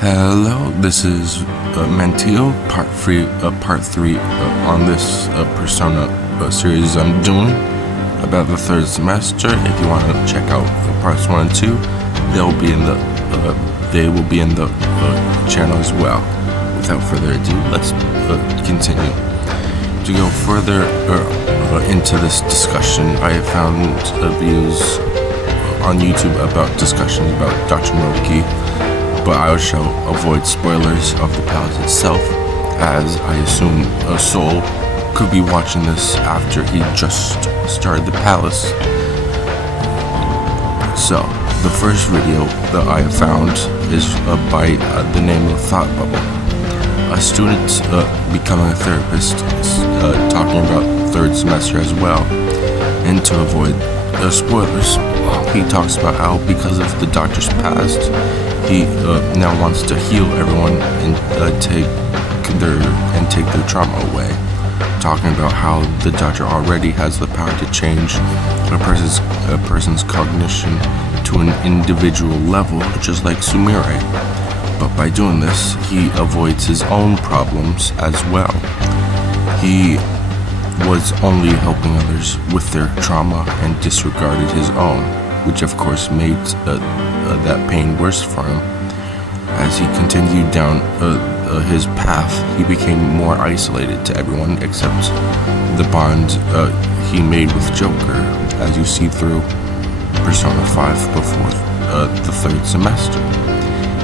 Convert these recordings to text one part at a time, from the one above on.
Hello, this is Mentio, part three on this Persona series I'm doing about the third semester. If you want to check out parts 1 and 2, they will be in the channel as well. Without further ado, let's continue. To go further into this discussion, I have found videos on YouTube about discussions about Dr. Moroki, but I shall avoid spoilers of the palace itself, as I assume a soul could be watching this after he just started the palace. So, the first video that I have found is by the name of Thought Bubble. A student becoming a therapist, talking about third semester as well. And to avoid spoilers, he talks about how because of the doctor's past, he now wants to heal everyone and take their trauma away. Talking about how the doctor already has the power to change a person's cognition to an individual level, just like Sumire. But by doing this, he avoids his own problems as well. He was only helping others with their trauma and disregarded his own, which of course made that pain worse for him. As he continued down his path, he became more isolated to everyone except the bond he made with Joker, as you see through Persona 5 before the third semester.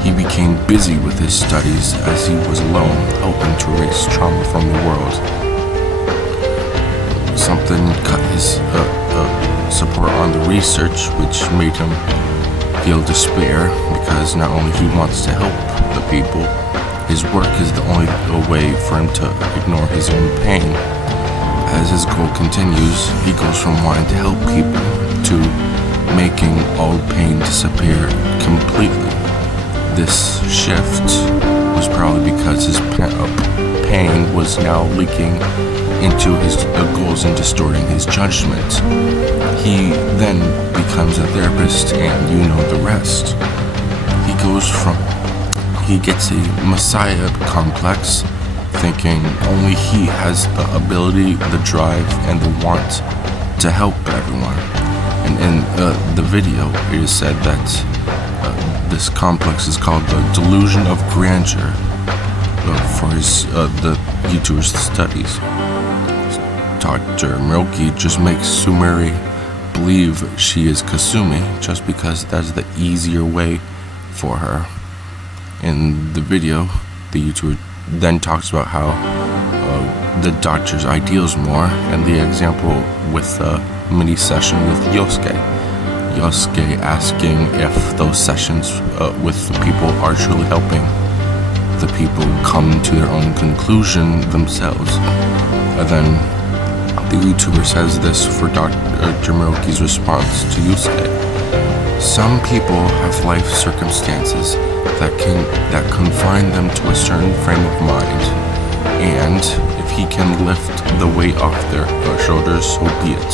He became busy with his studies as he was alone, helping to erase trauma from the world. Something cut his support on the research, which made him feel despair, because not only he wants to help the people, his work is the only way for him to ignore his own pain. As his goal continues, he goes from wanting to help people to making all pain disappear completely. This shift was probably because his pain was now leaking into his goals and distorting his judgment. He then becomes a therapist, and you know the rest. He gets a messiah complex, thinking only he has the ability, the drive, and the want to help everyone. And in the video, it is said that this complex is called the delusion of grandeur for the YouTuber's studies. Dr. Moroki just makes Sumire believe she is Kasumi just because that's the easier way for her. In the video, the YouTuber then talks about how the doctor's ideals more, and the example with a mini session with Yosuke asking if those sessions with the people are truly helping the people come to their own conclusion themselves. And then the YouTuber says this for Dr. Moroki's response to Yosuke. Some people have life circumstances that confine them to a certain frame of mind, and if he can lift the weight off their shoulders, so be it.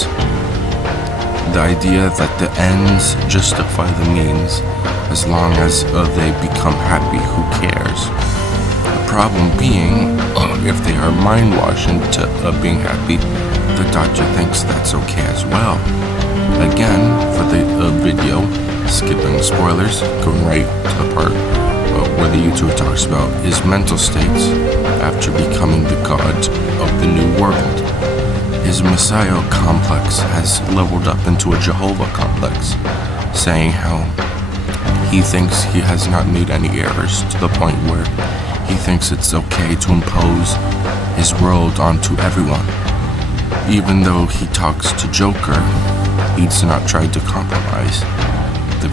The idea that the ends justify the means, as long as they become happy, who cares? The problem being, if they are mind-washed into being happy, the doctor thinks that's okay as well. Again, for the video, skipping spoilers, going right to the part where the YouTuber talks about his mental states after becoming the god of the new world. His Messiah complex has leveled up into a Jehovah complex, saying how he thinks he has not made any errors, to the point where he thinks it's okay to impose his world onto everyone. Even though he talks to Joker, he's not tried to compromise. The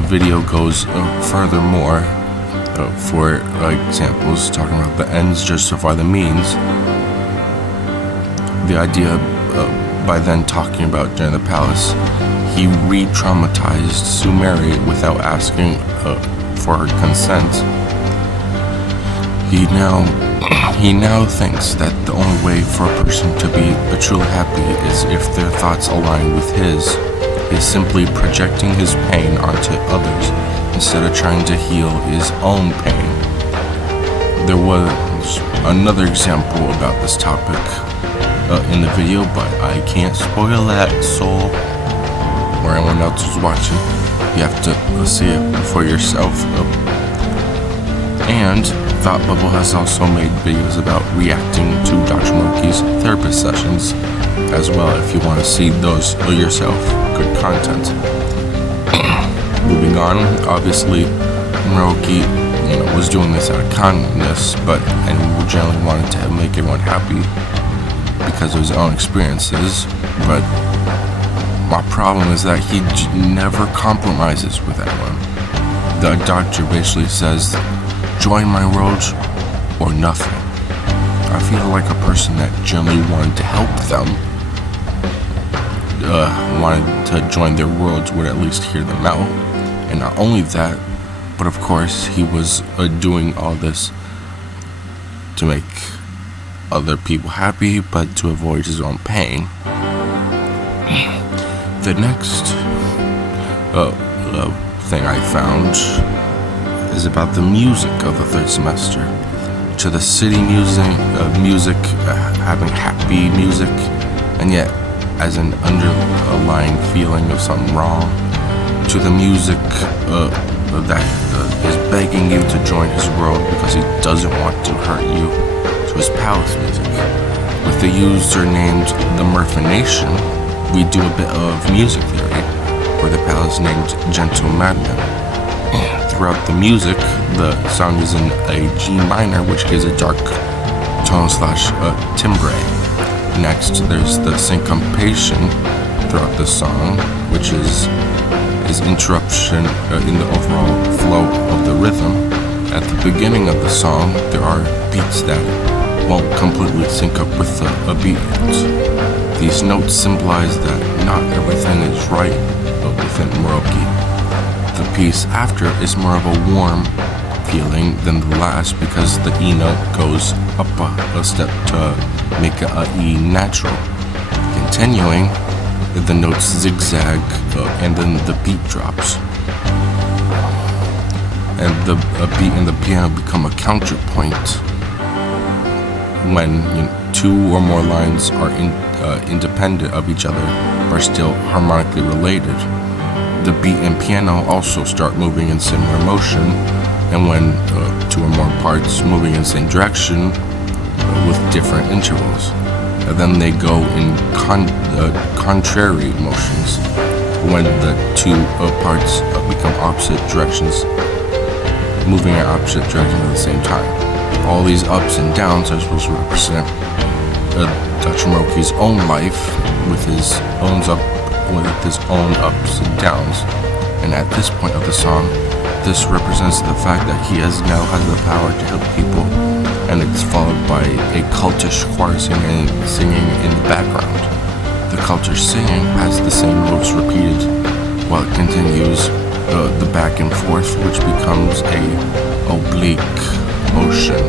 video goes furthermore for examples, talking about the ends justify the means. The idea, by then talking about during the palace, he re-traumatized Sumire without asking for her consent. He now thinks that the only way for a person to be truly happy is if their thoughts align with his. He is simply projecting his pain onto others instead of trying to heal his own pain. There was another example about this topic in the video, but I can't spoil that, so or anyone else who's watching, you have to see it for yourself. And Thought Bubble has also made videos about reacting to Dr. Moki's therapist sessions as well, if you want to see those yourself. Good content. Moving on, obviously Moroki was doing this out of kindness, and generally wanted to make everyone happy because of his own experiences. But my problem is that he never compromises with anyone. The doctor basically says, join my world or nothing. I feel like a person that generally wanted to help them, wanted to join their worlds, would at least hear them out. And not only that, but of course he was doing all this to make other people happy, but to avoid his own pain. The next thing I found is about the music of the third semester. To the city music having happy music, and yet as an underlying feeling of something wrong. To the music that is begging you to join his world because he doesn't want to hurt you. To his palace music. With the user named the Murphination, we do a bit of music theory for the palace named Gentle Madman. Throughout the music, the song is in a G minor, which gives a dark tone / timbre. Next, there's the syncopation throughout the song, which is interruption in the overall flow of the rhythm. At the beginning of the song, there are beats that won't completely sync up with a beat. These notes symbolize that not everything is right within Moroki. The piece after is more of a warm feeling than the last because the E note goes up a step to make a E natural. Continuing, the notes zigzag and then the beat drops. And the beat and the piano become a counterpoint when two or more lines are independent of each other but still harmonically related. The beat and piano also start moving in similar motion, and when two or more parts moving in the same direction with different intervals. And then they go in contrary motions when the two parts become opposite directions, moving in opposite directions at the same time. All these ups and downs are supposed to represent Dr. Moroki's own life with his own ups and downs. And at this point of the song, this represents the fact that he now has the power to help people, and it's followed by a cultish choir singing in the background. The cultish singing has the same notes repeated while it continues the back and forth, which becomes a oblique motion.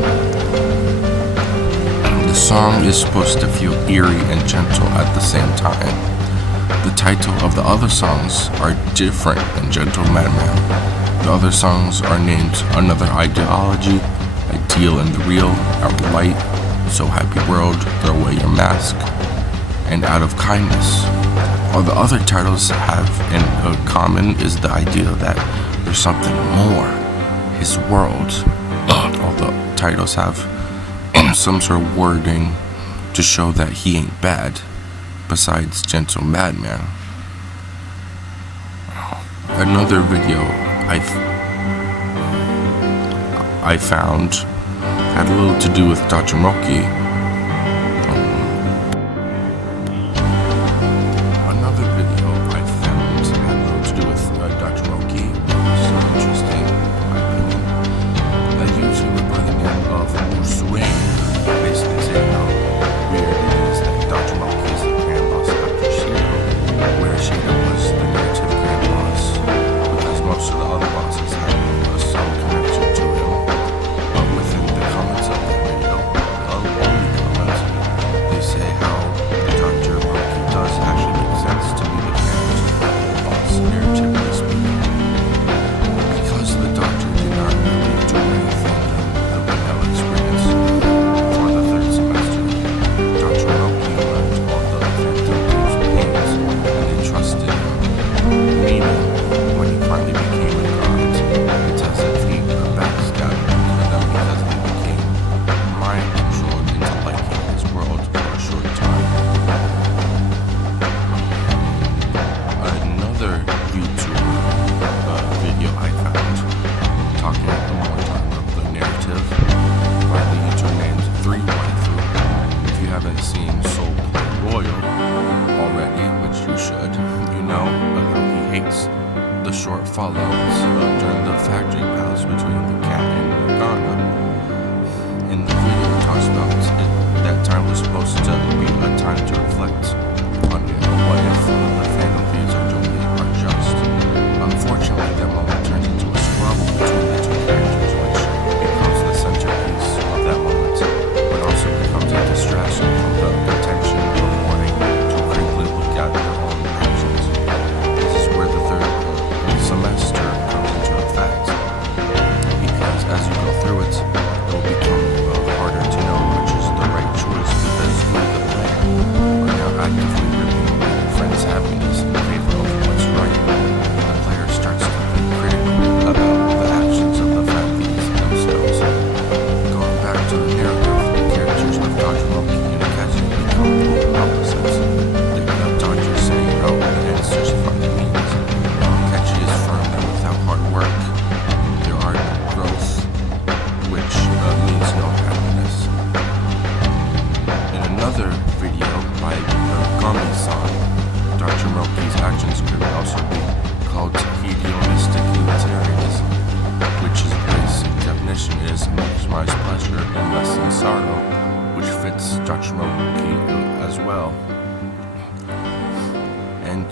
The song is supposed to feel eerie and gentle at the same time. The title of the other songs are different than Gentle Madman. The other songs are named Another Ideology, Ideal and the Real, Our Light, So Happy World, Throw Away Your Mask, and Out of Kindness. All the other titles have in common is the idea that there's something more, his world. All the titles have some sort of wording to show that he ain't bad, besides Gentle Madman. Another video I found had a little to do with Dr. Moki. Another video I found had a little to do with Dr. Moki. So interesting, in my opinion. A YouTuber by the name of rubhen basically saying how weird it is that Dr. Moki is the grand boss after Shido, where Shido was the native grand boss, because most of the other bosses have some connection to him. But within the comments of that video,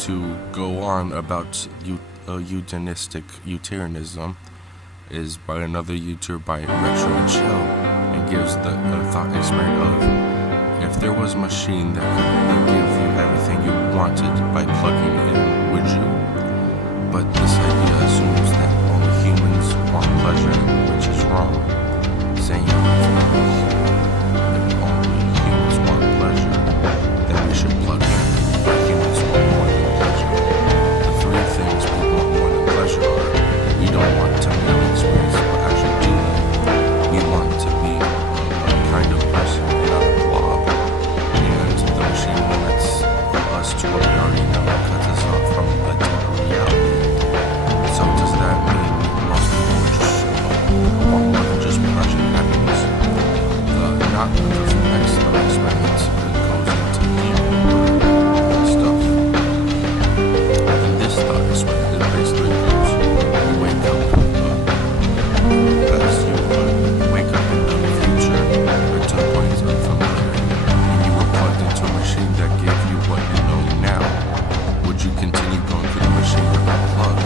to go on about utilitarianism is by another YouTuber by Retro and Chill, and gives the thought experiment of, if there was a machine that could give you everything you wanted by plugging it in, would you? But this idea assumes that only humans want pleasure, which is wrong. Saying if only humans want pleasure, then we should plug in. But humans want more than pleasure. The three things people want more than pleasure are: we don't want to merely experience, but actually do them. We want to be a kind of person, not a blob. And the machine limits us to what we already know, cuts us off from a deeper reality. So does that mean most people just want more than just pleasure and happiness? Not the next experiment goes into deeper stuff. And this thought experiment basically goes, you wake up as you wake up in the future at a point unfamiliar, and you were plugged into a machine that gave you what you know now. Would you continue going through the machine or unplug?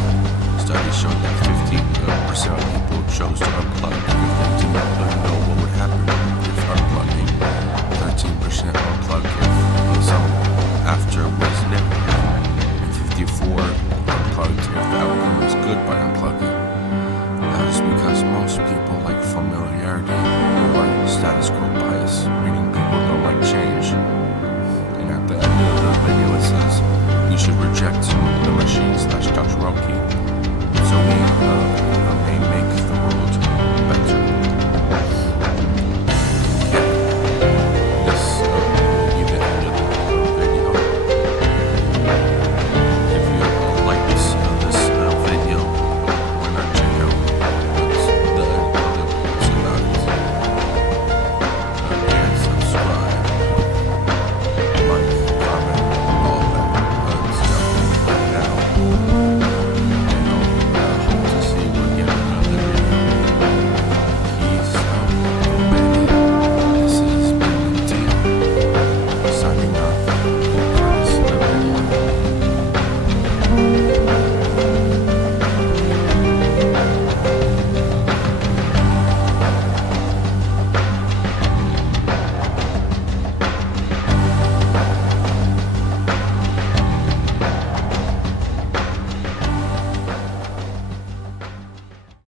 Studies showed that 50% of people chose to unplug because they did not know what would happen if unplugging. 13% unplugged if some after was never, and 54 unplugged if the outcome was good by unplugging. That is because most people like familiarity or status quo bias, meaning people don't like change. And at the end of the video it says we should reject the machine /Dr. Roki. So we